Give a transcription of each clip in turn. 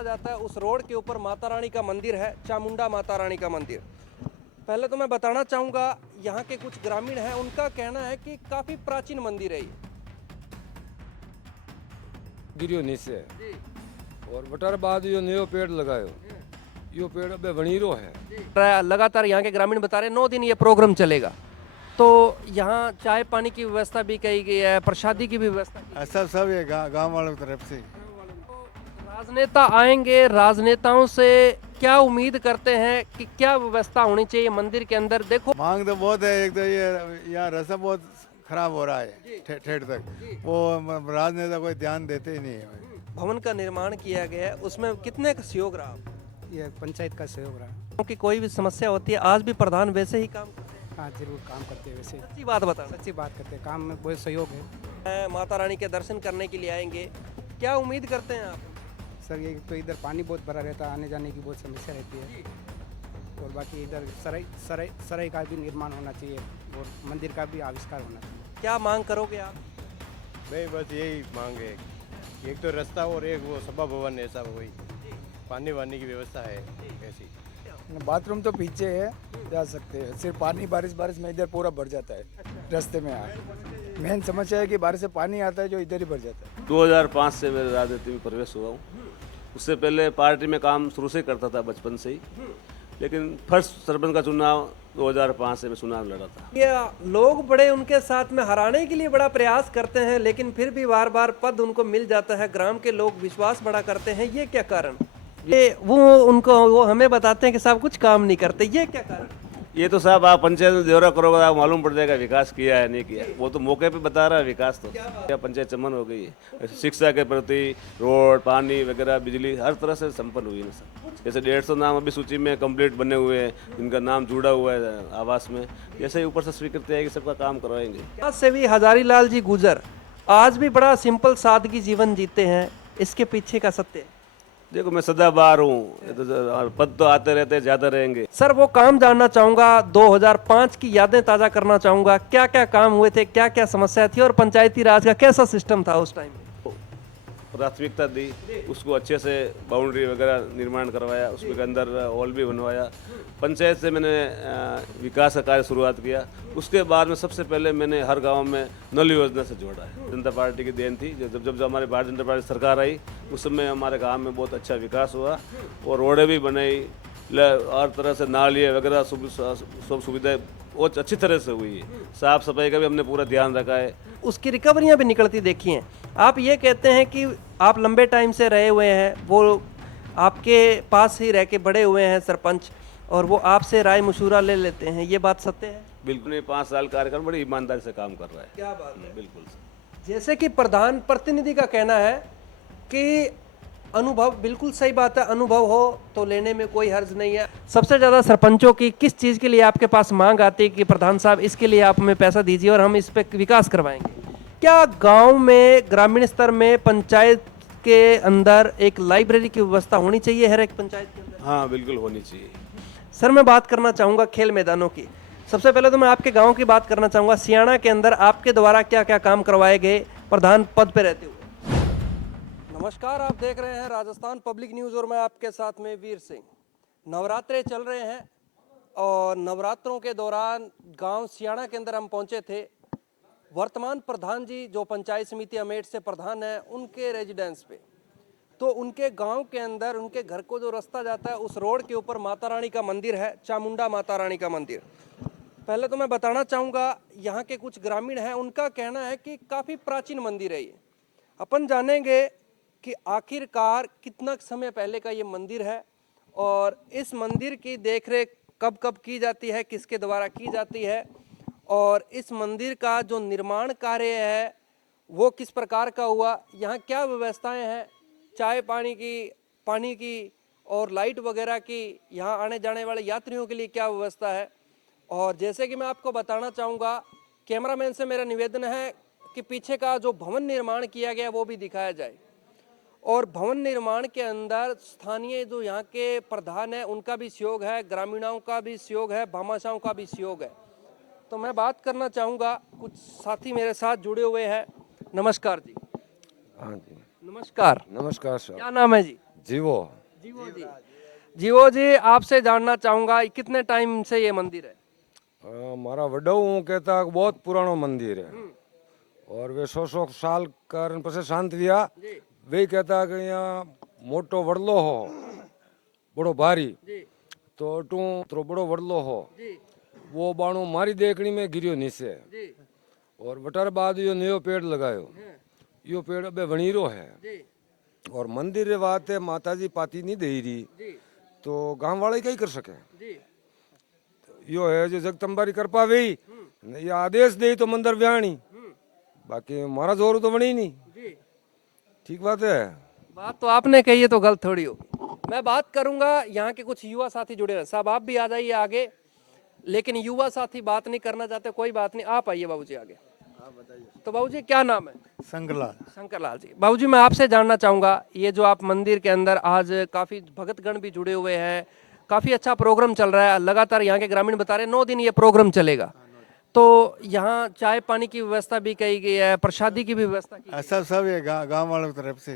रास्ता जाता है उस रोड के ऊपर माता रानी का मंदिर है, चामुंडा माता रानी का मंदिर। पहले तो मैं बताना चाहूँगा यहाँ के कुछ ग्रामीण हैं, उनका कहना है कि काफ़ी प्राचीन मंदिर है ये। गिरियो नीचे और बटार बाद यो नयो पेड़ लगायो, यो पेड़ अबे वणीरो है। लगातार यहाँ के ग्रामीण बता रहे 9 दिन ये प्रोग्राम चलेगा। तो यहाँ चाय पानी की व्यवस्था भी कही गई है, प्रसादी की भी व्यवस्था की सब ये गांव वालों की तरफ से। तो राजनेता आएंगे, राजनेताओं से क्या उम्मीद करते हैं कि क्या व्यवस्था होनी चाहिए मंदिर के अंदर? देखो मांग तो बहुत है, एक तो ये यहाँ रास्ता बहुत खराब हो रहा है ठेठ तक, वो राजनेता कोई ध्यान देते ही नहीं है। भवन का निर्माण किया गया है, उसमें कितने का सहयोग रहा? ये पंचायत का सहयोग रहा। क्योंकि कोई भी समस्या होती है आज भी प्रधान वैसे ही काम करते हैं। हाँ जरूर काम करते हैं, वैसे सच्ची बात बताना। सच्ची बात करते हैं, काम में बहुत सहयोग है। माता रानी के दर्शन करने के लिए आएंगे, क्या उम्मीद करते हैं आप? सर ये तो इधर पानी बहुत भरा रहता है, आने जाने की बहुत समस्या रहती है। और बाकी इधर सराय का भी निर्माण होना चाहिए और मंदिर का भी आविष्कार होना चाहिए। क्या मांग करोगे आप? नहीं बस यही मांगे, एक तो रास्ता और एक वो सभा भवन ऐसा वही पानी वानी की व्यवस्था है ऐसी। बाथरूम तो पीछे है, जा सकते हैं, सिर्फ पानी बारिश में इधर पूरा भर जाता है रास्ते में। मेन समस्या है कि बारिश से पानी आता है जो इधर ही भर जाता है। 2005 से मेरे राजनीति में प्रवेश हुआ हूँ। उससे पहले पार्टी में काम शुरू से करता था बचपन से ही, लेकिन फर्स्ट सरपंच का चुनाव 2005 से मैं चुनाव लड़ा था। ये लोग बड़े उनके साथ में हराने के लिए बड़ा प्रयास करते हैं, लेकिन फिर भी बार बार पद उनको मिल जाता है। ग्राम के लोग विश्वास बड़ा करते हैं, ये क्या कारण? ये वो हमें बताते हैं कि साहब कुछ काम नहीं करते, ये क्या कारण? ये तो साहब आप पंचायत में दौरा करोगे आप मालूम पड़ जाएगा विकास किया है नहीं किया। वो तो मौके पे बता रहा है विकास, तो क्या पंचायत चमन हो गई है। शिक्षा के प्रति रोड पानी वगैरह बिजली हर तरह से संपन्न हुई है सर। जैसे 150 नाम अभी सूची में कंप्लीट बने हुए हैं, जिनका नाम जुड़ा हुआ है आवास में, जैसे ऊपर से स्वीकृति है कि सबका काम करवाएंगे। आज से भी हजारी लाल जी गुजर आज भी बड़ा सिंपल सादगी जीवन जीते हैं, इसके पीछे का सत्य है। देखो मैं सदाबहार हूँ, पद तो आते रहते हैं, ज्यादा रहेंगे। सर वो काम जानना चाहूंगा, 2005 की यादें ताजा करना चाहूंगा, क्या क्या काम हुए थे, क्या क्या समस्या थी और पंचायती राज का कैसा सिस्टम था उस टाइम? प्राथमिकता दी, उसको अच्छे से बाउंड्री वगैरह निर्माण करवाया, उसके अंदर हॉल भी बनवाया। पंचायत से मैंने विकास का कार्य शुरुआत किया। उसके बाद में सबसे पहले मैंने हर गांव में नल योजना से जोड़ा है। जनता पार्टी की देन थी, जब हमारी भारतीय जनता पार्टी सरकार आई उस समय हमारे गांव में बहुत अच्छा विकास हुआ और रोडें भी बनाई, हर तरह से नालियाँ वगैरह सब सुविधाएं बहुत अच्छी तरह से हुई है। साफ सफाई का भी हमने पूरा ध्यान रखा है। उसकी रिकवरियां भी निकलती देखी हैं। आप ये कहते हैं कि आप लंबे टाइम से रहे हुए हैं, वो आपके पास ही रह के बड़े हुए हैं सरपंच, और वो आपसे राय मशूरा ले लेते हैं, ये बात सत्य है? बिल्कुल नहीं, 5 साल कार्यकाल बड़ी ईमानदारी से काम कर रहा है। क्या बात है? बिल्कुल। जैसे कि प्रधान प्रतिनिधि का कहना है कि अनुभव, बिल्कुल सही बात है, अनुभव हो तो लेने में कोई हर्ज नहीं है। सबसे ज़्यादा सरपंचों की किस चीज़ के लिए आपके पास मांग आती है कि प्रधान साहब इसके लिए आप हमें पैसा दीजिए और हम इस पे विकास करवाएंगे? क्या गांव में ग्रामीण स्तर में पंचायत के अंदर एक लाइब्रेरी की व्यवस्था होनी चाहिए हर एक पंचायत के अंदर? हाँ बिल्कुल होनी चाहिए। सर मैं बात करना चाहूँगा खेल मैदानों की। सबसे पहले तो मैं आपके गाँव की बात करना चाहूँगा। सियाणा के अंदर आपके द्वारा क्या क्या काम करवाए गए प्रधान पद पे रहते हुए? नमस्कार, आप देख रहे हैं राजस्थान पब्लिक न्यूज़ और मैं आपके साथ में वीर सिंह। नवरात्रे चल रहे हैं और नवरात्रों के दौरान गांव सियाणा के अंदर हम पहुंचे थे। वर्तमान प्रधान जी जो पंचायत समिति अमेठ से प्रधान है, उनके रेजिडेंस पे, तो उनके गांव के अंदर उनके घर को जो रास्ता जाता है उस रोड के ऊपर माता रानी का मंदिर है, चामुंडा माता रानी का मंदिर। पहले तो मैं बताना चाहूँगा यहाँ के कुछ ग्रामीण हैं, उनका कहना है कि काफ़ी प्राचीन मंदिर है ये। अपन जानेंगे कि आखिरकार कितना समय पहले का ये मंदिर है और इस मंदिर की देखरेख कब कब की जाती है, किसके द्वारा की जाती है, और इस मंदिर का जो निर्माण कार्य है वो किस प्रकार का हुआ, यहाँ क्या व्यवस्थाएं हैं, चाय पानी की और लाइट वगैरह की, यहाँ आने जाने वाले यात्रियों के लिए क्या व्यवस्था है। और जैसे कि मैं आपको बताना चाहूँगा, कैमरामैन से मेरा निवेदन है कि पीछे का जो भवन निर्माण किया गया वो भी दिखाया जाए। और भवन निर्माण के अंदर स्थानीय जो यहाँ के प्रधान है उनका भी सहयोग है, ग्रामीणों का भी सहयोग है, भामाशाहों का भी सहयोग है। तो मैं बात करना चाहूँगा, कुछ साथी मेरे साथ जुड़े हुए हैं। नमस्कार जी। हाँ जी नमस्कार। नमस्कार सर। क्या नाम है जी? जीवो जीवो जी, जीवो जी, आपसे जानना चाहूंगा कितने टाइम से ये मंदिर है? मारा वडो हूँ कहता बहुत पुरानो मंदिर है और वे 100 साल कारण પછી શાંત વ્યા वे कहता कि यहाँ मोटो वडलो हो बड़ो भारी तो टू तो बड़ो वडलो हो वो बाणु मारी देखनी में गिरियो नीचे और वटार बाद यो नयो पेड़ लगायो यो पेड़ अबे वणीरो है और मंदिर रे बात है माता जी पाती नहीं दे रही तो गांव वाले क्या ही कर सके यो है जो जगदम्बारी कर पावे ये आदेश दे तो मंदिर व्याणी बाकी मारा जोर तो बनी नहीं ठीक बात है बात तो आपने कही है तो गलत थोड़ी होगी। मैं बात करूंगा, यहाँ के कुछ युवा साथी जुड़े हैं। साहब आप भी आ जाइए आगे, लेकिन युवा साथी बात नहीं करना चाहते, कोई बात नहीं, आप आइए बाबूजी आगे। तो बाबूजी क्या नाम है? संगला शंकर लाल जी। बाबूजी मैं आपसे जानना चाहूंगा, ये जो आप मंदिर के अंदर आज काफी भगतगण भी जुड़े हुए हैं, काफी अच्छा प्रोग्राम चल रहा है लगातार, यहाँ के ग्रामीण बता रहे हैं 9 दिन ये प्रोग्राम चलेगा, तो यहाँ चाय पानी की व्यवस्था भी की गई है, प्रसादी की भी व्यवस्था की गई सब ये गांव वालों की तरफ से।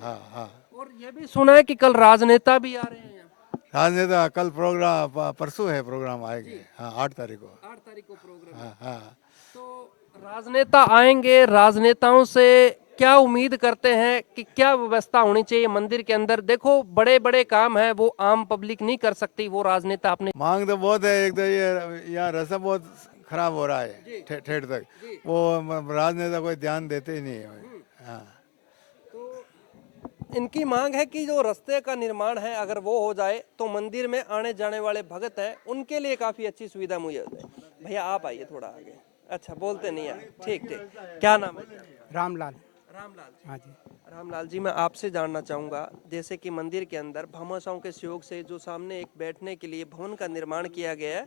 हाँ हाँ। है। और ये भी सुना है कि कल राजनेता भी आ रहे हैं यहाँ। राजनेता कल प्रोग्राम परसों है प्रोग्राम आएंगे। हाँ 8 तारीख को। 8 तारीख को प्रोग्राम। हाँ हाँ। तो राजनेता आएंगे, राजनेताओं से क्या उम्मीद करते हैं कि क्या व्यवस्था होनी चाहिए मंदिर के अंदर? देखो बड़े बड़े काम है वो आम पब्लिक नहीं कर सकती, वो राजनेता अपने। मांग तो बहुत है, एक तो ये यहाँ रास्ता बहुत खराब हो रहा है ठेठ तक, वो राजनेता कोई ध्यान देते ही नहीं है। हाँ इनकी मांग है कि जो रास्ते का निर्माण है अगर वो हो जाए तो मंदिर में आने जाने वाले भगत हैं उनके लिए काफी अच्छी सुविधा मुहैया हो जाए। भैया आप आइए थोड़ा आगे। अच्छा बोलते नहीं है, ठीक ठीक। क्या नाम है? रामलाल। रामलाल जी। हाँ जी। रामलाल जी मैं आपसे जानना चाहूँगा, जैसे कि मंदिर के अंदर भामाशाहों के सहयोग से जो सामने एक बैठने के लिए भवन का निर्माण किया गया है,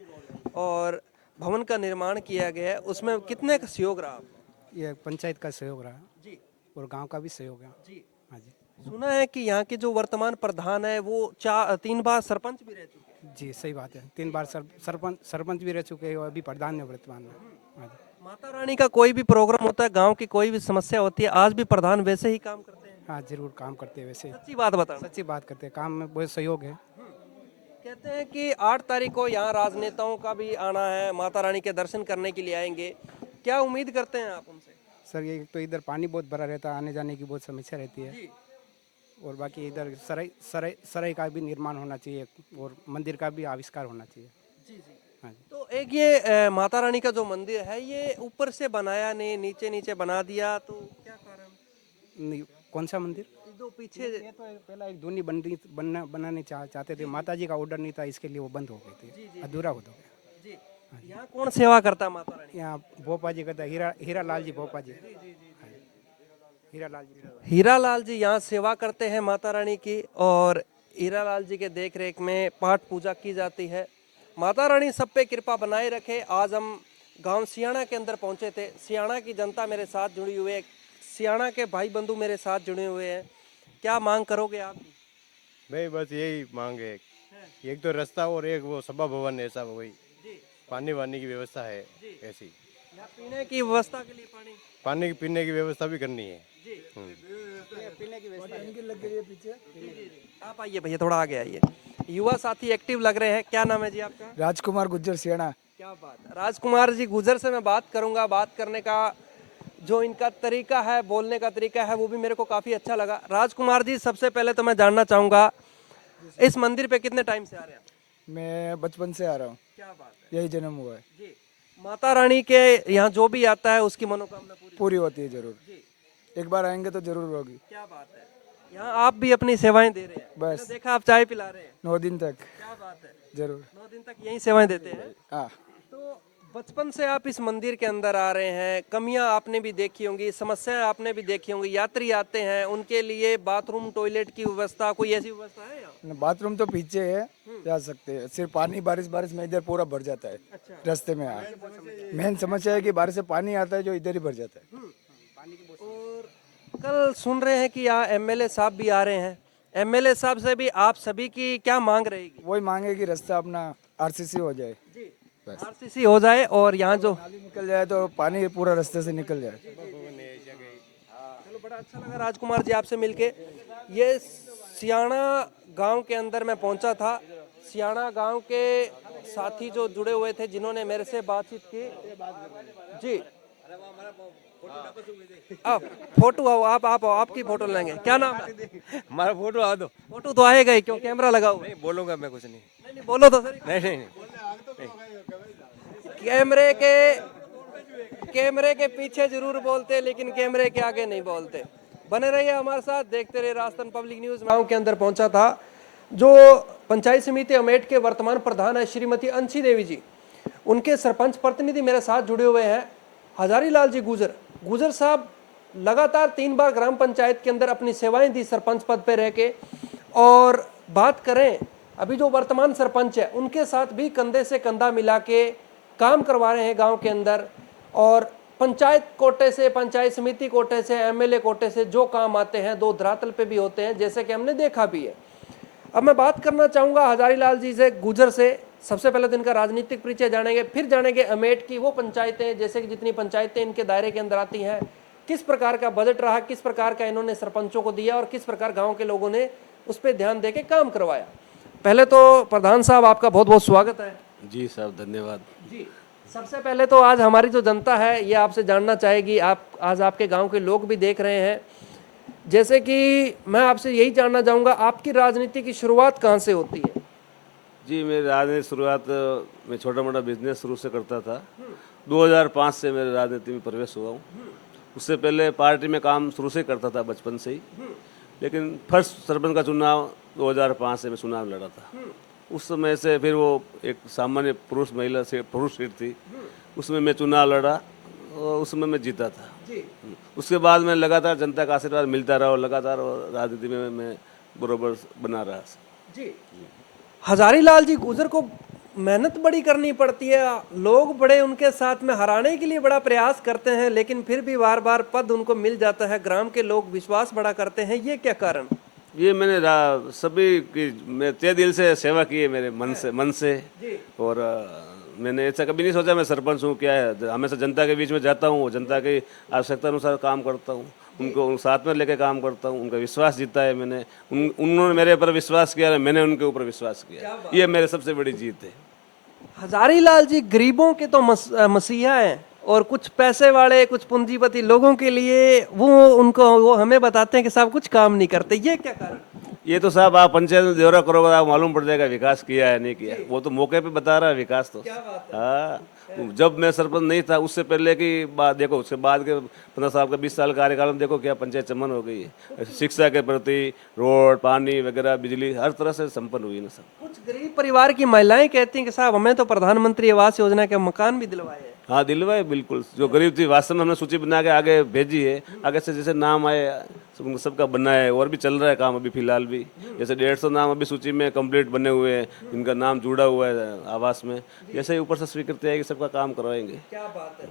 और भवन का निर्माण किया गया है उसमें कितने का सहयोग रहा आपका? ये पंचायत का सहयोग रहा जी और गांव का भी सहयोग है। जी। हाँ जी। सुना है कि यहाँ के जो वर्तमान प्रधान है वो 3 बार सरपंच भी रह चुके हैं। जी सही बात है, 3 बार सरपंच भी रह चुके हैं और अभी प्रधान है वर्तमान में। हाँ जी। माता रानी का कोई भी प्रोग्राम होता है, गांव की कोई भी समस्या होती है, आज भी प्रधान वैसे ही काम करते हैं। हाँ जरूर काम करते हैं, वैसे सच्ची बात बताना। सच्ची बात करते हैं, काम में बहुत सहयोग है। कहते हैं कि 8 तारीख को यहाँ राजनेताओं का भी आना है, माता रानी के दर्शन करने के लिए आएंगे, क्या उम्मीद करते हैं आप उनसे? सर ये तो इधर पानी बहुत भरा रहता है, आने जाने की बहुत समस्या रहती है, और बाकी इधर सराय का भी निर्माण होना चाहिए और मंदिर का भी आविष्कार होना चाहिए। जी जी। हाँ जी। तो एक ये माता रानी का जो मंदिर है ये ऊपर से बनाया नहीं, नीचे नीचे बना दिया, तो क्या कारण? नहीं, कौन सा मंदिर? दो पीछे। ये तो पहला एक धुनी बनाने चाहते थे, माता जी का ऑर्डर नहीं था, इसके लिए वो बंद हो गई थी, अधूरा हो गया। जी। यहाँ कौन सेवा करता है माता रानी? यहाँ भोपा जी कहता है, हीरा लाल जी भोपा जी। हीरा लाल जी। हीरा लाल जी यहाँ सेवा करते हैं माता रानी की, और हीरा लाल जी के देख रेख में पाठ पूजा की जाती है। माता रानी सब पे कृपा बनाए रखे। आज हम गांव सियाणा के अंदर पहुंचे थे, सियाणा की जनता मेरे साथ जुड़ी हुई है, सियाणा के भाई बंधु मेरे साथ जुड़े हुए हैं। क्या मांग करोगे आप? भाई बस यही मांग है, एक तो रास्ता और एक वो सभा भवन ऐसा वही पानी वानी की व्यवस्था है ऐसी, यहाँ पीने की व्यवस्था के लिए पानी पानी पीने की व्यवस्था भी करनी है। आप आइए भैया थोड़ा आगे आइए। युवा साथी एक्टिव लग रहे हैं। क्या नाम है जी आपका? राजकुमार गुज्जर सियाणा। क्या बात है। राजकुमार जी गुजर से मैं बात करूंगा। बात करने का जो इनका तरीका है, बोलने का तरीका है, वो भी मेरे को काफी अच्छा लगा। राजकुमार जी सबसे पहले तो मैं जानना चाहूंगा इस मंदिर पे कितने टाइम से आ रहे हैं? मैं बचपन से आ रहा हूँ, क्या बात है। यही जन्म हुआ है। जी। माता रानी के यहाँ जो भी आता है उसकी मनोकामना पूरी होती है जरूर, एक बार आएंगे तो जरूर होगी। क्या बात है। यहाँ आप भी अपनी सेवाएं दे रहे हैं। बस। मैंने देखा आप चाय पिला रहे हैं। 9 दिन तक क्या बात है। जरूर। 9 दिन तक यही सेवाएं देते हैं। हाँ। तो बचपन से आप इस मंदिर के अंदर आ रहे हैं, कमियां आपने भी देखी होंगी, समस्याएं आपने भी देखी होंगी। यात्री आते हैं उनके लिए बाथरूम टॉयलेट की व्यवस्था, कोई ऐसी व्यवस्था है यहाँ? बाथरूम तो पीछे है, जा सकते हैं, सिर्फ पानी बारिश में इधर पूरा भर जाता है। अच्छा। रास्ते में मेन समस्या है कि बारिश से पानी आता है जो इधर ही भर जाता है। और कल सुन रहे हैं कि यहाँ एमएलए साहब भी आ रहे हैं, एमएलए साहब से भी आप सभी की क्या मांग रहेगी? वही मांगे कि रास्ता अपना आरसीसी हो जाए, बस। आरसीसी हो जाए और यहाँ जो नाली निकल जाए तो पानी पूरा रास्ते से निकल जाए। चलो बड़ा अच्छा लगा राजकुमार जी आपसे मिलके। ये सियाना गांव के अंदर मैं पहुंचा था। सियाना गांव के साथी जो जुड़े हुए थे, जिन्होंने मेरे से बातचीत की। जी आप फोटो आओ, आप आपकी फोटो लेंगे। क्या नाम है? हमारा फोटो आ दो। फोटो तो आएगा ही, क्यों कैमरा लगा हुआ है। नहीं बोलूंगा मैं कुछ नहीं। नहीं नहीं बोलो तो सर। नहीं नहीं, नहीं। कैमरे के पीछे जरूर बोलते, लेकिन कैमरे के आगे नहीं बोलते। बने रहिए हमारे साथ, देखते रहिए राजस्थान पब्लिक न्यूज। गांव के अंदर पहुंचा था। जो पंचायत समिति अमेठ के वर्तमान प्रधान है श्रीमती अंशी देवी जी, उनके सरपंच प्रतिनिधि मेरे साथ जुड़े हुए हैं हजारी लाल जी गुजर साहब। लगातार 3 बार ग्राम पंचायत के अंदर अपनी सेवाएं दी सरपंच पद पे रह के। और बात करें अभी जो वर्तमान सरपंच है, उनके साथ भी कंधे से कंधा मिला के काम करवा रहे हैं गांव के अंदर। और पंचायत कोटे से, पंचायत समिति कोटे से, एमएलए कोटे से जो काम आते हैं दो धरातल पे भी होते हैं, जैसे कि हमने देखा भी है। अब मैं बात करना चाहूँगा हजारी लाल जी से गुजर से। सबसे पहले तो इनका राजनीतिक परिचय जानेंगे, फिर जानेंगे अमेठ की वो पंचायतें, जैसे कि जितनी पंचायतें इनके दायरे के अंदर आती हैं, किस प्रकार का बजट रहा, किस प्रकार का इन्होंने सरपंचों को दिया और किस प्रकार गाँव के लोगों ने उस पर ध्यान दे के काम करवाया। पहले तो प्रधान साहब आपका बहुत बहुत स्वागत है। जी साहब धन्यवाद। जी सबसे पहले तो आज हमारी जो जनता है ये आपसे जानना चाहेगी, आप आज आपके गांव के लोग भी देख रहे हैं, जैसे कि मैं आपसे यही जानना चाहूँगा आपकी राजनीति की शुरुआत कहाँ से होती है? जी मेरी राजनीति शुरुआत मैं छोटा मोटा बिजनेस शुरू से करता था। 2005 से मेरे राजनीति में प्रवेश हुआ हूँ। उससे पहले पार्टी में काम शुरू से करता था बचपन से ही, लेकिन फर्स्ट सरपंच का चुनाव 2005 से मैं चुनाव लड़ा था। उस समय से फिर वो एक सामान्य पुरुष सीट थी, उसमें मैं चुनाव लड़ा और उसमें मैं जीता था। उसके बाद मैं लगातार जनता का आशीर्वाद मिलता रहा और लगातार राजनीति में मैं बराबर बना रहा। जी हजारी लाल जी गुजर को मेहनत बड़ी करनी पड़ती है, लोग बड़े उनके साथ में हराने के लिए बड़ा प्रयास करते हैं, लेकिन फिर भी बार बार पद उनको मिल जाता है, ग्राम के लोग विश्वास बड़ा करते हैं, ये क्या कारण? ये मैंने सभी की मैं तय दिल से सेवा की है, मेरे मन से। और मैंने ऐसा कभी नहीं सोचा मैं सरपंच हूँ, क्या है, हमेशा जनता के बीच में जाता हूँ, जनता की आवश्यकता अनुसार काम करता हूँ, उनको साथ में लेके काम करता हूँ, उनका विश्वास जीता है मैंने। उन्होंने मेरे ऊपर विश्वास किया, मैंने उनके ऊपर विश्वास किया, ये मेरे सबसे बड़ी जीत है। हजारी लाल जी गरीबों के तो मसीहा हैं, और कुछ पैसे वाले, कुछ पूंजीपति लोगों के लिए वो हमें बताते हैं कि साहब कुछ काम नहीं करते, ये क्या कारण? ये तो साहब आप पंचायत में दौरा करोगे आप मालूम पड़ जाएगा विकास किया है नहीं किया। वो तो मौके पे बता रहा है विकास तो। हाँ जब मैं सरपंच नहीं था उससे पहले की बात देखो, उसके बाद के 15 साल का 20 साल कार्यकाल में देखो क्या पंचायत चमन हो गई है। शिक्षा के प्रति, रोड, पानी वगैरह, बिजली हर तरह से संपन्न हुई ना सब। कुछ गरीब परिवार की महिलाएं कहती हैं कि साहब हमें तो प्रधानमंत्री आवास योजना के मकान भी दिलवाए हैं। हाँ दिलवाए बिल्कुल, जो गरीब थी वास्तव में हमने सूची बना के आगे भेजी है, आगे से जैसे नाम आए सबका बना है और भी चल रहा है काम अभी फिलहाल भी। जैसे 150 नाम अभी सूची में कंप्लीट बने हुए हैं, इनका नाम जुड़ा हुआ है आवास में। जैसे ही ऊपर से स्वीकृति आएगी सबका काम करवाएंगे। क्या बात है।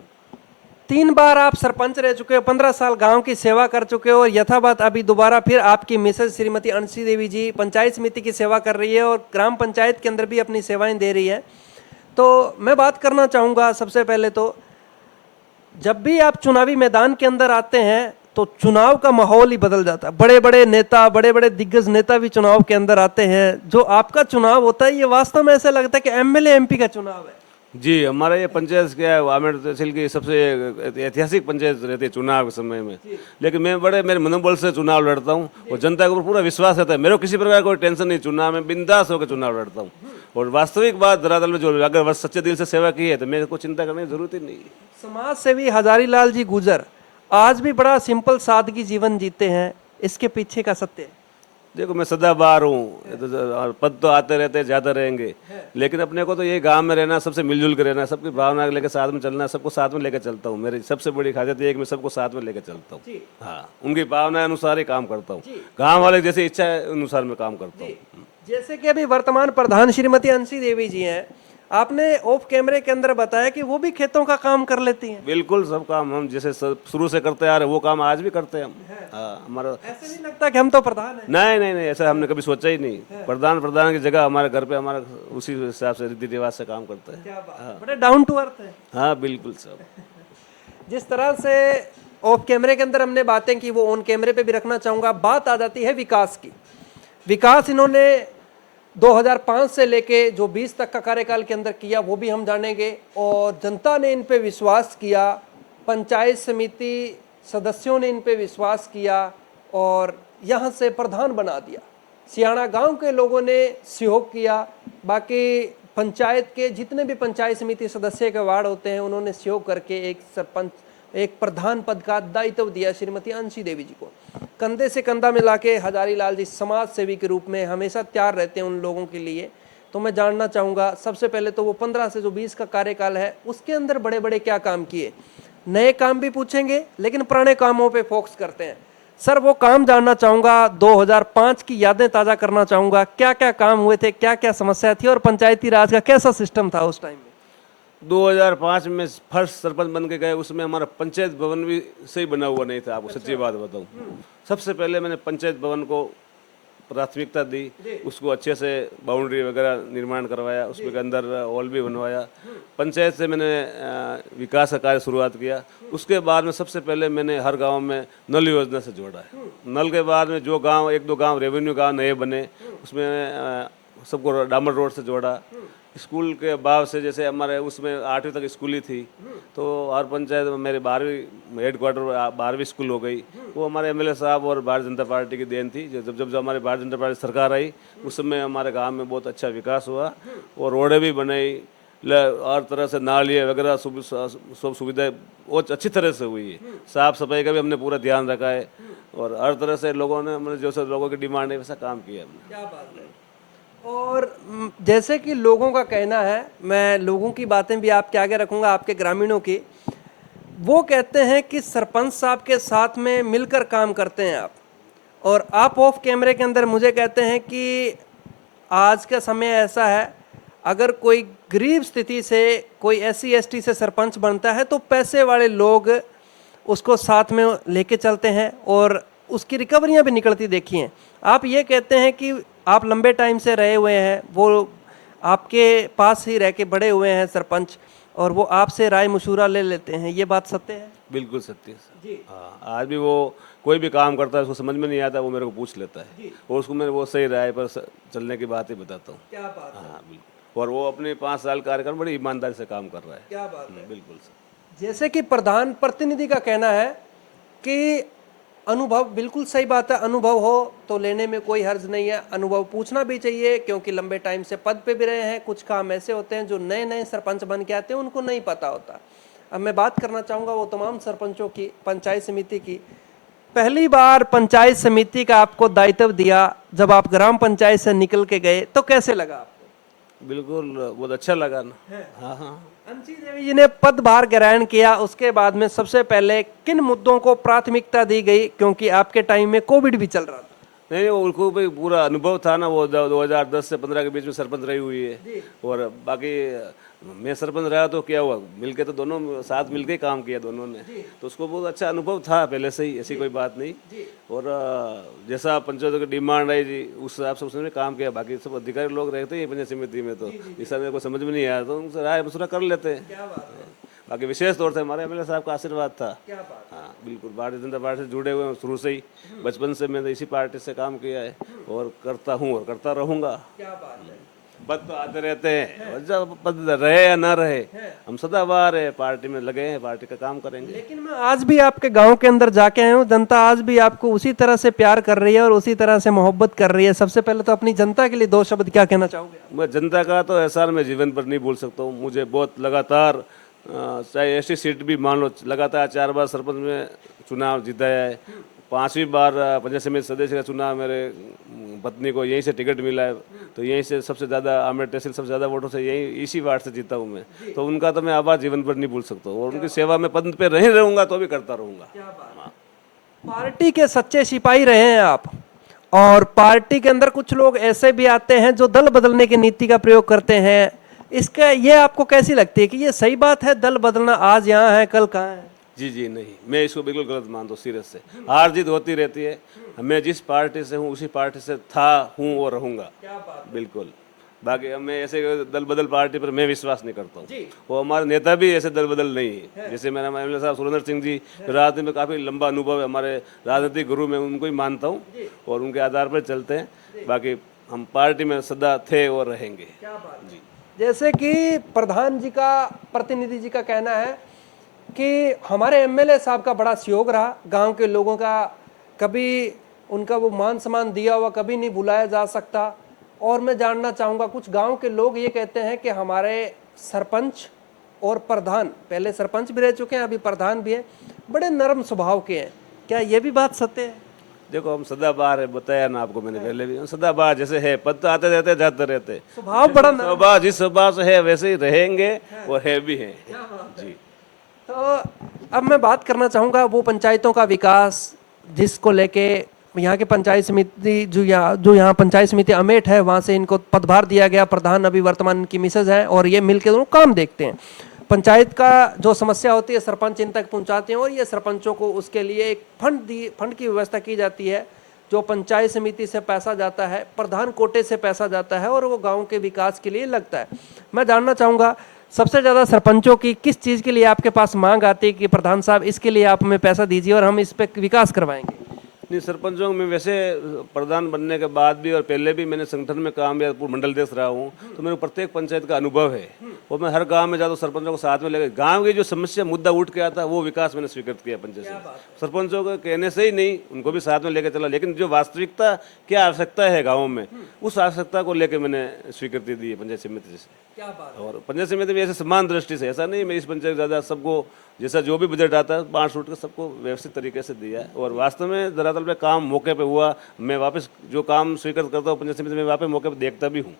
3 बार आप सरपंच रह चुके हो, 15 साल गांव की सेवा कर चुके हो, और यथावत अभी दोबारा फिर आपकी मिसेज श्रीमती अंशी देवी जी पंचायत समिति की सेवा कर रही है और ग्राम पंचायत के अंदर भी अपनी सेवाएं दे रही है। तो मैं बात करना चाहूँगा सबसे पहले तो, जब भी आप चुनावी मैदान के अंदर आते हैं तो चुनाव का माहौल ही बदल जाता है। बड़े बड़े नेता, बड़े बड़े दिग्गज नेता भी चुनाव के अंदर आते हैं। जो आपका चुनाव होता है ये वास्तव में ऐसा लगता है कि एमएलए एमपी का चुनाव है। जी हमारा ये पंचायत क्या है, आमेर तहसील की सबसे ऐतिहासिक पंचायत रहती है चुनाव के समय में। लेकिन मैं मेरे मनोबल से चुनाव लड़ता हूँ और जनता के ऊपर पूरा विश्वास रहता है। मेरे को किसी प्रकार कोई टेंशन नहीं, चुनाव में बिंदास होकर चुनाव लड़ता हूँ। और वास्तविक बात धरातल में जो अगर बस सच्चे दिल से सेवा की है तो मेरे को चिंता करने की जरूरत ही नहीं है। समाज सेवी हजारी लाल जी गुजर आज भी बड़ा सिंपल सादगी जीवन जीते हैं, इसके पीछे का सत्य है? देखो मैं सदाबहार हूँ, तो पद तो आते रहते जाते रहेंगे, लेकिन अपने को तो ये गांव में रहना, सबसे मिलजुल कर रहना, सबकी भावना लेकर साथ में चलना, सबको साथ में लेकर चलता हूँ। मेरी सबसे बड़ी खासियत ये है कि मैं सबको साथ में लेकर चलता हूँ। हाँ उनकी भावना अनुसार ही काम करता हूँ, गाँव वाले जैसी इच्छा है अनुसार मैं काम करता हूँ। जैसे कि अभी वर्तमान प्रधान श्रीमती अंशी देवी जी हैं, आपने ऑफ कैमरे के अंदर बताया कि वो भी खेतों का काम कर लेती हैं। बिल्कुल सब काम हम जैसे शुरू से करते आ रहे वो काम आज भी करते हैं हम। हाँ हमारा ऐसे नहीं लगता कि हम तो प्रधान हैं? नहीं ऐसा हमने कभी सोचा ही नहीं। प्रधान की जगह हमारे घर पे हमारा उसी हिसाब से रीति रिवाज से काम करता है। बड़े डाउन टू अर्थ है। हाँ बिल्कुल सब। जिस तरह से ऑफ कैमरे के अंदर हमने बातें की वो ऑन कैमरे पे भी रखना चाहूँगा। बात आ जाती है विकास की। विकास इन्होंने 2005 से लेके जो 20 तक का कार्यकाल के अंदर किया वो भी हम जानेंगे। और जनता ने इन पे विश्वास किया, पंचायत समिति सदस्यों ने इन पे विश्वास किया और यहाँ से प्रधान बना दिया। सियाणा गांव के लोगों ने सहयोग किया, बाकी पंचायत के जितने भी पंचायत समिति सदस्य के वार्ड होते हैं उन्होंने सहयोग करके एक सरपंच, एक प्रधान पद का दायित्व दिया श्रीमती अंशी देवी जी को। कंधे से कंधा मिला के हजारी लाल जी समाज सेवी के रूप में हमेशा तैयार रहते हैं उन लोगों के लिए। तो मैं जानना चाहूँगा सबसे पहले तो वो 15 से जो 20 का कार्यकाल है उसके अंदर बड़े बड़े क्या काम किए। नए काम भी पूछेंगे लेकिन पुराने कामों पे फोकस करते हैं। सर वो काम जानना चाहूँगा, 2005 की यादें ताज़ा करना चाहूँगा, क्या क्या काम हुए थे, क्या क्या समस्या थी और पंचायती राज का कैसा सिस्टम था उस टाइम में। 2005 में फर्स्ट सरपंच बन के गए, उसमें हमारा पंचायत भवन भी सही बना हुआ नहीं था। आपको सच्ची बात बताऊं, सबसे पहले मैंने पंचायत भवन को प्राथमिकता दी, उसको अच्छे से बाउंड्री वगैरह निर्माण करवाया, उसके अंदर हॉल भी बनवाया। पंचायत से मैंने विकास का कार्य शुरुआत किया। उसके बाद में सबसे पहले मैंने हर गांव में नल योजना से जोड़ा है। नल के बाद में जो गांव, एक दो गांव रेवेन्यू गांव नए बने, उसमें सबको डामर रोड से जोड़ा। स्कूल के अभाव से, जैसे हमारे उसमें 8वीं तक स्कूल ही थी, तो हर पंचायत में मेरे 12वीं हेड क्वार्टर 12वीं स्कूल हो गई। वो हमारे एमएलए साहब और भारतीय जनता पार्टी की देन थी। जब हमारे भारतीय जनता पार्टी सरकार आई उस समय हमारे गांव में बहुत अच्छा विकास हुआ और रोडें भी बनाई, हर तरह से नालियाँ वगैरह सब सुविधाएं बहुत अच्छी तरह से हुई है। साफ सफाई का भी हमने पूरा ध्यान रखा है और हर तरह से लोगों ने, हमने जो लोगों की डिमांड है वैसा काम किया हमने। क्या बात है। और जैसे कि लोगों का कहना है, मैं लोगों की बातें भी आपके आगे रखूंगा, आपके ग्रामीणों की, वो कहते हैं कि सरपंच साहब के साथ में मिलकर काम करते हैं आप, और आप ऑफ कैमरे के अंदर मुझे कहते हैं कि आज का समय ऐसा है, अगर कोई गरीब स्थिति से कोई SC ST से सरपंच बनता है तो पैसे वाले लोग उसको साथ में लेके चलते हैं और उसकी रिकवरियां भी निकलती देखी हैं। आप ये कहते हैं कि आप लंबे टाइम से रहे हुए हैं, वो आपके पास ही रह के बड़े हुए हैं सरपंच, और वो आपसे राय मशूरा ले लेते हैं, ये बात सत्य है? बिल्कुल सत्य है सर। हाँ, आज भी वो कोई भी काम करता है उसको समझ में नहीं आता, वो मेरे को पूछ लेता है और उसको मैं वो सही राय पर चलने की बात ही बताता हूँ। क्या बात है। हाँ बिल्कुल, और वो अपने 5 साल कार्यकाल बड़ी ईमानदारी से काम कर रहा है। क्या बात है। बिल्कुल सर। जैसे कि प्रधान प्रतिनिधि का कहना है कि अनुभव, बिल्कुल सही बात है, अनुभव हो तो लेने में कोई हर्ज नहीं है, अनुभव पूछना भी चाहिए क्योंकि लंबे टाइम से पद पे भी रहे हैं। कुछ काम ऐसे होते हैं जो नए नए सरपंच बन के आते हैं उनको नहीं पता होता। अब मैं बात करना चाहूँगा वो तमाम सरपंचों की, पंचायत समिति की। पहली बार पंचायत समिति का आपको दायित्व दिया, जब आप ग्राम पंचायत से निकल के गए तो कैसे लगा आपको? बिल्कुल बहुत अच्छा लगा ना। हाँ हाँ। अंशी देवी जी ने पदभार ग्रहण किया, उसके बाद में सबसे पहले किन मुद्दों को प्राथमिकता दी गई, क्योंकि आपके टाइम में कोविड भी चल रहा था? नहीं, उनको भी पूरा अनुभव था ना, वो 2010 से 15 के बीच में सरपंच रही हुई है। और बाकी मैं सरपंच रहा तो क्या हुआ, मिलके तो दोनों साथ मिलके काम किया दोनों ने, तो उसको बहुत अच्छा अनुभव था पहले से ही, ऐसी कोई बात नहीं। और जैसा पंचायतों की डिमांड आई जी उस हिसाब से उसने काम किया। बाकी सब अधिकारी लोग रहते हैं पंचायत समिति में, तो इस मेरे को समझ में नहीं आया तो उनसे राय मशुरा कर लेते हैं। बाकी विशेष तौर से हमारे एमएलए साहब का आशीर्वाद था। हाँ बिल्कुल, भारतीय जनता पार्टी से जुड़े हुए हैं शुरू से ही, बचपन से मैंने इसी पार्टी से काम किया है और करता हूँ और करता रहूँगा। क्या बात है। पद तो आते रहते हैं और जब पद रहे या ना रहे, हम सदाबहार है, पार्टी में लगे हैं, पार्टी का काम करेंगे। लेकिन मैं आज भी आपके गांव के अंदर जाके आया हूँ, जनता आज भी आपको उसी तरह से प्यार कर रही है और उसी तरह से मोहब्बत कर रही है। सबसे पहले तो अपनी जनता के लिए 2 शब्द क्या कहना चाहोगे? मैं जनता का तो एहसान मैं जीवन पर नहीं भूल सकता हूँ। मुझे बहुत लगातार, चाहे ऐसी सीट भी मान लो, लगातार 4 बार सरपंच में चुनाव जिताया है। 5वीं बार पंचायत समिति सदस्य का चुनाव मेरे पत्नी को यहीं से टिकट मिला है, तो यहीं से सबसे ज़्यादा आमेर तहसील सबसे ज़्यादा वोटों से यहीं इसी वार्ड से जीता हूँ मैं। तो उनका तो मैं आभार जीवन पर नहीं भूल सकता हूँ और उनकी सेवा में पद पे नहीं रहूँगा तो भी करता रहूँगा। पार्टी के सच्चे सिपाही रहे हैं आप, और पार्टी के अंदर कुछ लोग ऐसे भी आते हैं जो दल बदलने की नीति का प्रयोग करते हैं। इसका ये आपको कैसी लगती है कि ये सही बात है, दल बदलना, आज यहाँ है कल कहाँ है? जी नहीं, मैं इसको बिल्कुल गलत मानता हूँ, सीरियस से। हार जीत होती रहती है, मैं जिस पार्टी से हूँ उसी पार्टी से था, हूँ और रहूँगा। बिल्कुल, बाकी हमें ऐसे दल बदल पार्टी पर मैं विश्वास नहीं करता हूँ। वो हमारे नेता भी ऐसे दल बदल नहीं है। जैसे मेरा एमएलए साहब सुरेंद्र सिंह जी राजनीति में काफ़ी लंबा अनुभव है, हमारे राजनीतिक गुरु मैं उनको ही मानता हूँ और उनके आधार पर चलते हैं। बाकी हम पार्टी में सदा थे और रहेंगे। जी। जैसे कि प्रधान जी का, प्रतिनिधि जी का कहना है कि हमारे एमएलए साहब का बड़ा सहयोग रहा, गांव के लोगों का कभी उनका वो मान सम्मान दिया हुआ कभी नहीं भुलाया जा सकता। और मैं जानना चाहूँगा, कुछ गांव के लोग ये कहते हैं कि हमारे सरपंच और प्रधान, पहले सरपंच भी रह चुके हैं, अभी प्रधान भी हैं, बड़े नरम स्वभाव के हैं। क्या ये भी बात सत्य है? देखो हम सदाबहार है, बताया ना आपको मैंने पहले भी, हम सदाबहार जैसे है, पद तो आते रहते जाते रहते, स्वभाव बड़ा नरम। स्वभाव जिस स्वभाव से है वैसे ही रहेंगे और है भी हैं। जी। तो अब मैं बात करना चाहूँगा वो पंचायतों का विकास जिसको लेके यहाँ की पंचायत समिति जो यहाँ पंचायत समिति अमेठ है, वहाँ से इनको पदभार दिया गया। प्रधान अभी वर्तमान इनकी मिसेज हैं और ये मिलके दोनों काम देखते हैं। पंचायत का जो समस्या होती है सरपंच इन तक पहुँचाते हैं और ये सरपंचों को उसके लिए एक फंड की व्यवस्था की जाती है, जो पंचायत समिति से पैसा जाता है, प्रधान कोटे से पैसा जाता है और वो गाँव के विकास के लिए लगता है। मैं जानना चाहूँगा सबसे ज़्यादा सरपंचों की किस चीज़ के लिए आपके पास मांग आती है कि प्रधान साहब इसके लिए आप हमें पैसा दीजिए और हम इस पर विकास करवाएंगे? नहीं, सरपंचों में वैसे प्रधान बनने के बाद भी और पहले भी मैंने संगठन में काम या पूर्व मंडल अध्यक्ष रहा हूँ, तो मेरे को प्रत्येक पंचायत का अनुभव है और मैं हर गांव में जाता हूँ, सरपंचों को साथ में लेकर गांव की जो समस्या मुद्दा उठ के आता है वो विकास मैंने स्वीकृत किया पंचायत से। सरपंचों के कहने से ही नहीं, उनको भी साथ में लेकर चला, लेकिन जो वास्तविकता क्या आवश्यकता है गाँव में, उस आवश्यकता को लेकर मैंने स्वीकृति दी है पंचायत समिति से। और पंचायत समिति में ऐसे समान दृष्टि से, ऐसा नहीं मैं इस पंचायत ज़्यादा, सबको जैसा जो भी बजट आता है 5 फुट का सबको व्यवस्थित तरीके से दिया है और वास्तव में धरातल पे काम मौके पे हुआ। मैं वापस जो काम स्वीकृत करता हूँ पंचायत समिति में वापस मौके पे देखता भी हूँ।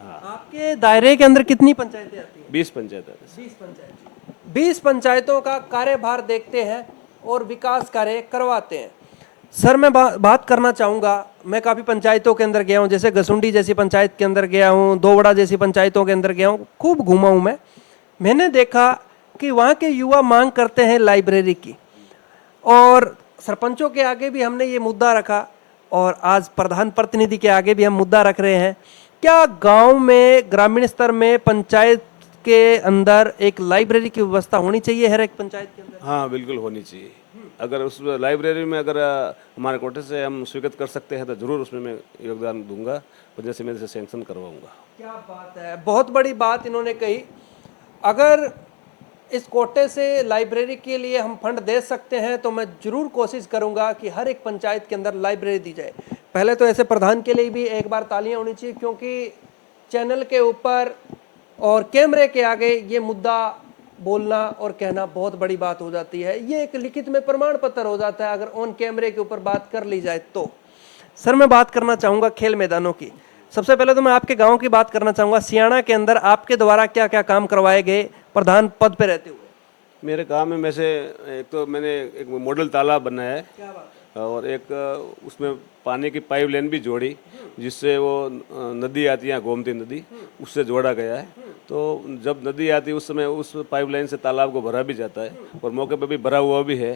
हाँ। आपके दायरे के अंदर कितनी पंचायतें आती हैं? 20 पंचायत है। 20 पंचायतों का कार्यभार देखते हैं और विकास कार्य करवाते हैं। सर मैं बात करना चाहूँगा, मैं काफ़ी पंचायतों के अंदर गया हूँ, जैसे गसुंडी जैसी पंचायत के अंदर गया हूँ, दोवड़ा जैसी पंचायतों के अंदर गया हूँ, खूब घूमा हूँ मैंने देखा कि वहाँ के युवा मांग करते हैं लाइब्रेरी की और सरपंचों के आगे भी हमने ये मुद्दा रखा और आज प्रधान प्रतिनिधि के आगे भी हम मुद्दा रख रहे हैं। क्या गांव में ग्रामीण स्तर में पंचायत के अंदर एक लाइब्रेरी की व्यवस्था होनी चाहिए हर एक पंचायत के अंदर? हाँ बिल्कुल होनी चाहिए। अगर उस लाइब्रेरी में अगर हमारे कोटे से हम स्वीकृत कर सकते हैं तो जरूर उसमें मैं योगदान दूंगा, पंचायत समिति से सैंक्शन करवाऊंगा। क्या बात है, बहुत बड़ी बात इन्होंने कही। अगर इस कोटे से लाइब्रेरी के लिए हम फंड दे सकते हैं तो मैं जरूर कोशिश करूंगा कि हर एक पंचायत के अंदर लाइब्रेरी दी जाए। पहले तो ऐसे प्रधान के लिए भी एक बार तालियां होनी चाहिए, क्योंकि चैनल के ऊपर और कैमरे के आगे ये मुद्दा बोलना और कहना बहुत बड़ी बात हो जाती है। ये एक लिखित में प्रमाण पत्र हो जाता है अगर ऑन कैमरे के ऊपर बात कर ली जाए तो। सर मैं बात करना चाहूँगा खेल मैदानों की। सबसे पहले तो मैं आपके गांव की बात करना चाहूँगा। सियाना के अंदर आपके द्वारा क्या क्या काम करवाए गए प्रधान पद पे रहते हुए? मेरे काम में से एक तो मैंने एक मॉडल तालाब बनाया है और एक उसमें पानी की पाइपलाइन भी जोड़ी, जिससे वो नदी आती है गोमती नदी, उससे जोड़ा गया है। तो जब नदी आती है उस समय उस पाइपलाइन से तालाब को भरा भी जाता है और मौके पर भी भरा हुआ भी है।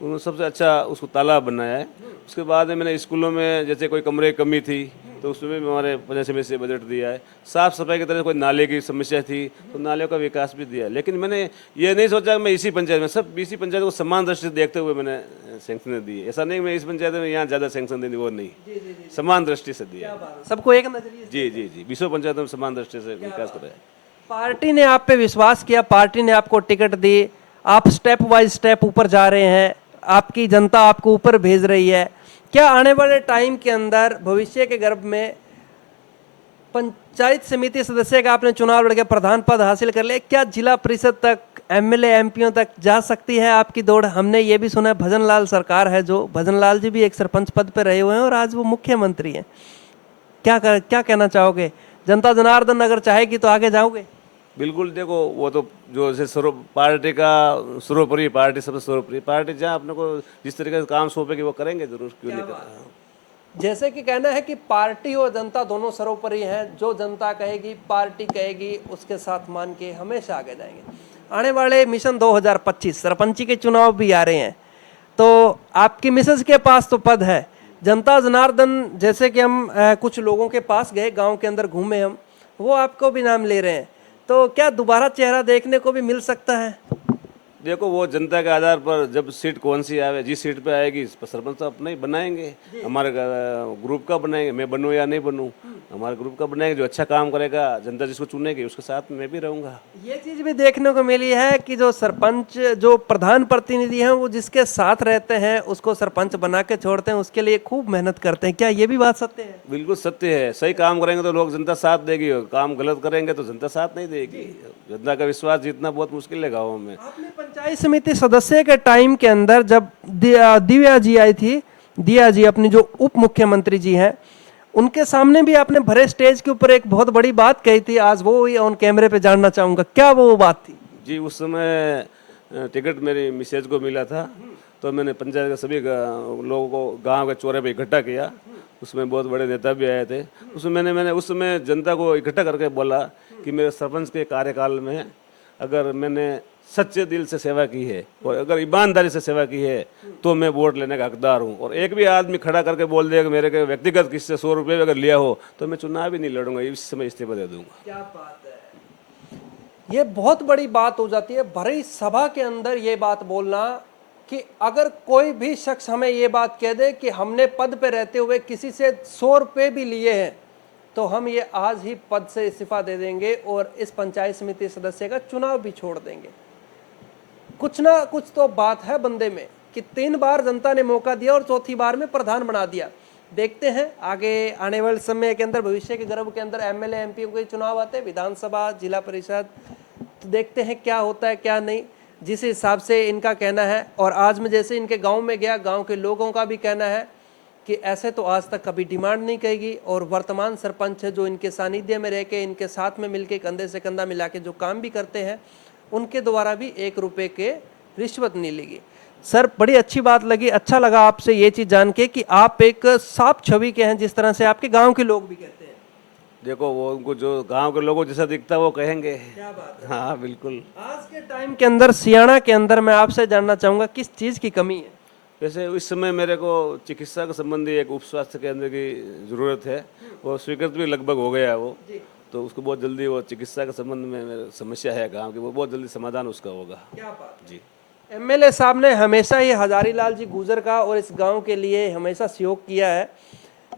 उन्होंने सबसे अच्छा उसको तालाब बनाया है। उसके बाद में मैंने स्कूलों में जैसे कोई कमरे की कमी थी तो उसमें भी हमारे पंचायत समिति से बजट दिया है। साफ़ सफाई की तरह कोई नाले की समस्या थी तो नाले का विकास भी दिया है। लेकिन मैंने ये नहीं सोचा कि मैं इसी पंचायत में, सब इसी पंचायत को समान दृष्टि से देखते हुए मैंने सैंक्शन दी है। ऐसा नहीं मैं इस पंचायत में यहाँ ज़्यादा सैंक्शन देनी, वो नहीं, समान दृष्टि से दिया। सबको एक नजरिए से? जी जी जी, 20 पंचायतों में समान दृष्टि से विकास कराया। पार्टी ने आप पे विश्वास किया, पार्टी ने आपको टिकट दी, आप स्टेप बाय स्टेप ऊपर जा रहे हैं, आपकी जनता आपको ऊपर भेज रही है। क्या आने वाले टाइम के अंदर भविष्य के गर्भ में पंचायत समिति सदस्य का आपने चुनाव लड़के प्रधान पद हासिल कर लिया, क्या जिला परिषद तक, एमएलए एमपीओ तक जा सकती है आपकी दौड़? हमने ये भी सुना है भजन लाल सरकार है, जो भजन लाल जी भी एक सरपंच पद पर रहे हुए हैं और आज वो मुख्यमंत्री हैं। क्या कहना चाहोगे? जनता जनार्दन अगर चाहेगी तो आगे जाओगे? बिल्कुल, देखो वो तो जो जैसे पार्टी का सर्वोपरि, पार्टी सबसे सर्वोपरि, पार्टी जहाँ अपने को जिस तरीके से काम सौंपेगी वो करेंगे जरूर, क्यों नहीं करेंगे। जैसे कि कहना है कि पार्टी और जनता दोनों सर्वोपरि हैं, जो जनता कहेगी, पार्टी कहेगी, उसके साथ मान के हमेशा आगे जाएंगे। आने वाले मिशन 2025 सरपंची के चुनाव भी आ रहे हैं, तो आपकी मिसेज के पास तो पद है, जनता जनार्दन जैसे कि हम कुछ लोगों के पास गए, गांव के अंदर घूमे हम, वो आपको भी नाम ले रहे हैं, तो क्या दोबारा चेहरा देखने को भी मिल सकता है? देखो वो जनता के आधार पर जब सीट कौन सी आवे, जिस सीट पे आएगी इस पर सरपंच तो अपना ही बनाएंगे, हमारे ग्रुप का बनाएंगे, मैं बनूं या नहीं बनूं, हमारे ग्रुप का बनाएंगे। जो अच्छा काम करेगा, जनता जिसको चुनेगी उसके साथ मैं भी रहूंगा। ये चीज भी देखने को मिली है कि जो सरपंच, जो प्रधान प्रतिनिधि हैं, वो जिसके साथ रहते हैं उसको सरपंच बना के छोड़ते हैं, उसके लिए खूब मेहनत करते हैं। क्या ये भी बात सत्य है? बिल्कुल सत्य है। सही काम करेंगे तो लोग जनता साथ देगी, काम गलत करेंगे तो जनता साथ नहीं देगी। जनता का विश्वास जीतना बहुत मुश्किल है गाँव में। आपने पंचायत समिति सदस्य के टाइम के अंदर जब दिव्या जी आई थी, दिया जी अपनी जो उप मुख्यमंत्री जी हैं, उनके सामने भी आपने भरे स्टेज के ऊपर एक बहुत बड़ी बात कही थी, आज वो ही ऑन कैमरे पे जानना चाहूंगा, क्या वो बात थी? जी, उस समय टिकट मेरी मिसेज को मिला था, तो मैंने पंचायत के सभी लोगों को गांव के चौराहे पे इकट्ठा किया। उसमें बहुत बड़े नेता भी आए थे। उसमें मैंने उस समय जनता को इकट्ठा करके बोला कि मेरे सरपंच के कार्यकाल में अगर मैंने सच्चे दिल से सेवा की है और अगर ईमानदारी से सेवा की है तो मैं वोट लेने का हकदार हूँ। और एक भी आदमी खड़ा करके बोल देगा कि मेरे के व्यक्तिगत किससे 100 रुपये अगर लिया हो तो मैं चुनाव ही नहीं लड़ूंगा, इस समय इस्तीफा दे दूंगा। क्या बात है, ये बहुत बड़ी बात हो जाती है भरी सभा के अंदर ये बात बोलना कि अगर कोई भी शख्स हमें ये बात कह दे कि हमने पद पे रहते हुए किसी से 100 रुपये भी लिए हैं तो हम ये आज ही पद से इस्तीफा दे देंगे और इस पंचायत समिति सदस्य का चुनाव भी छोड़ देंगे। कुछ ना कुछ तो बात है बंदे में कि 3 बार जनता ने मौका दिया और चौथी बार में प्रधान बना दिया। देखते हैं आगे आने वाले समय के अंदर, भविष्य के गर्भ के अंदर एमएलए एमपी के चुनाव आते हैं, विधानसभा, जिला परिषद, तो देखते हैं क्या होता है क्या नहीं, जिस हिसाब से इनका कहना है। और आज मैं जैसे इनके गांव में गया, गांव के लोगों का भी कहना है कि ऐसे तो आज तक कभी डिमांड नहीं करेगी और वर्तमान सरपंच है जो इनके सानिध्य में रह के, इनके साथ में मिलके कंधे से कंधा मिला के जो काम भी करते हैं, उनके द्वारा भी 1 रुपये के रिश्वत नहीं लेगी। सर, बड़ी अच्छी बात लगी, अच्छा लगा आपसे ये चीज़ जान के कि आप एक साफ छवि के हैं, जिस तरह से आपके गांव के लोग भी कहते हैं। देखो वो उनको जो गांव के लोगों जैसा दिखता है वो कहेंगे। क्या बात है। हाँ बिल्कुल। आज के टाइम के अंदर सियाणा के अंदर मैं आपसे जानना चाहूँगा किस चीज़ की कमी है? वैसे इस समय मेरे को चिकित्सा के संबंधी एक उप स्वास्थ्य केंद्र की ज़रूरत है, वो स्वीकृत भी लगभग हो गया है वो, तो उसको बहुत जल्दी वो चिकित्सा के संबंध में मेरी समस्या है गांव की, वो बहुत जल्दी समाधान उसका होगा। क्या बात है। जी। एमएलए साहब ने हमेशा ही हजारी लाल जी गुजर का और इस गांव के लिए हमेशा सहयोग किया है,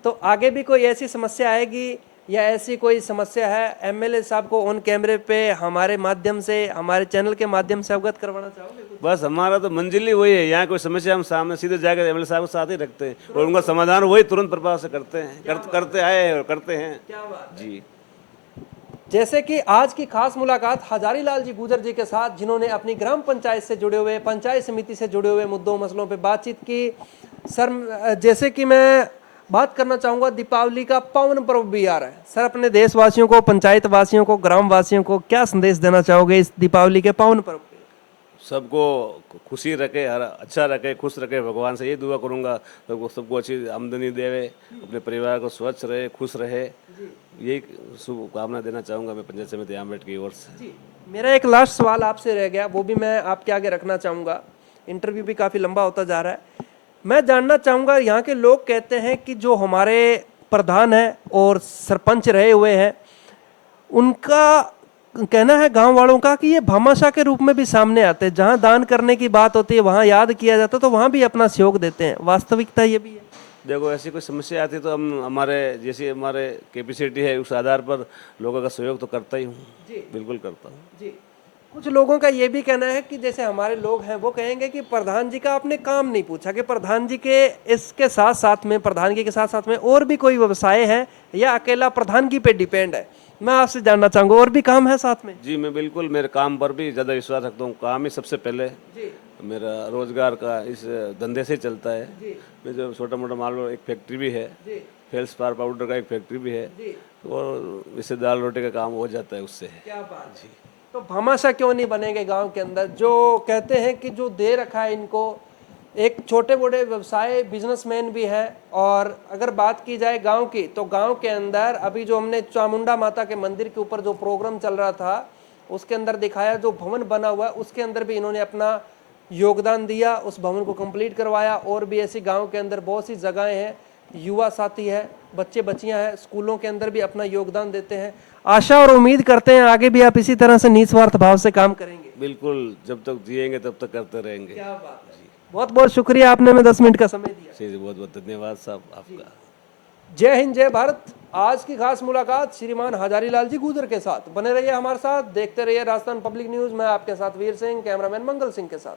तो आगे भी कोई ऐसी समस्या आएगी या ऐसी कोई समस्या है, एमएलए साहब को ऑन कैमरे पे हमारे माध्यम से, हमारे चैनल के माध्यम से अवगत करवाना चाहोगे? बस हमारा तो मंजिल ही वही है, यहाँ कोई समस्या हम सामने सीधे जाकर एमएलए साहब के साथ ही रखते हैं और उनका समाधान वही तुरंत प्रभाव से करते हैं, करते आए हैं और करते हैं। क्या बात है। जी। जैसे कि आज की खास मुलाकात हजारी लाल जी गुजर जी के साथ, जिन्होंने अपनी ग्राम पंचायत से जुड़े हुए, पंचायत समिति से जुड़े हुए मुद्दों मसलों पे बातचीत की। सर, जैसे कि मैं बात करना चाहूँगा, दीपावली का पावन पर्व भी आ रहा है। सर, अपने देशवासियों को, पंचायत वासियों को, ग्राम वासियों को क्या संदेश देना चाहोगे इस दीपावली के पावन पर्व पे? सबको खुशी रखे, हर अच्छा रखे, खुश रखे, भगवान से ये दुआ करूँगा सबको अच्छी आमदनी देवे, अपने परिवार को स्वच्छ रहे, खुश रहे, यही शुभकामना देना चाहूँगा मैं पंचायत समिति आमबेट की ओर से। जी, मेरा एक लास्ट सवाल आपसे रह गया, वो भी मैं आपके आगे रखना चाहूँगा, इंटरव्यू भी काफ़ी लंबा होता जा रहा है। मैं जानना चाहूँगा, यहाँ के लोग कहते हैं कि जो हमारे प्रधान हैं और सरपंच रहे हुए हैं, उनका कहना है गांव वालों का कि ये भामाशाह के रूप में भी सामने आते हैं, जहां दान करने की बात होती है वहां याद किया जाता है तो वहां भी अपना सहयोग देते हैं। वास्तविकता ये भी है? देखो ऐसी कोई समस्या आती तो हम हमारे जैसी हमारे कैपेसिटी है उस आधार पर लोगों का सहयोग तो करता ही हूँ। बिल्कुल करता हूँ। जी। कुछ लोगों का ये भी कहना है कि जैसे हमारे लोग हैं वो कहेंगे कि प्रधान जी का आपने काम नहीं पूछा, कि प्रधान जी के इसके साथ साथ में, प्रधानगी के साथ साथ में और भी कोई व्यवसाय है या अकेला प्रधानगी पे डिपेंड है? मैं आपसे जानना चाहूँगा, और भी काम है साथ में? जी, मैं बिल्कुल मेरे काम पर भी ज़्यादा विश्वास रखता हूँ। काम ही सबसे पहले मेरा रोजगार का इस धंधे से चलता है। मैं जो छोटा मोटा मान लो, एक फैक्ट्री भी है, फेल्स पार पाउडर का एक फैक्ट्री भी है, और इससे दाल रोटी का काम हो जाता है उससे। क्या बात जी। तो भामाशाह क्यों नहीं बनेंगे गांव के अंदर? जो कहते हैं कि जो दे रखा है इनको, एक छोटे बड़े व्यवसाय बिजनेसमैन भी है। और अगर बात की जाए गांव की, तो गांव के अंदर अभी जो हमने चामुंडा माता के मंदिर के ऊपर जो प्रोग्राम चल रहा था उसके अंदर दिखाया, जो भवन बना हुआ है उसके अंदर भी इन्होंने अपना योगदान दिया, उस भवन को कंप्लीट करवाया। और भी ऐसी गांव के अंदर बहुत सी जगहें हैं, युवा साथी है, बच्चे बच्चियां हैं स्कूलों के अंदर भी अपना योगदान देते हैं। आशा और उम्मीद करते हैं आगे भी आप इसी तरह से निस्वार्थ भाव से काम करेंगे। बिल्कुल, जब तक जिएंगे तब तक करते रहेंगे। क्या बात है, बहुत बहुत शुक्रिया, आपने हमें 10 मिनट का समय दिया। जी बहुत बहुत धन्यवाद साहब आपका। जय हिंद, जय भारत। आज की खास मुलाकात श्रीमान हजारी लाल जी गुजर के साथ। बने रहिए हमारे साथ, देखते रहिए राजस्थान पब्लिक न्यूज। मैं आपके साथ वीर सिंह, कैमरामैन मंगल सिंह के साथ।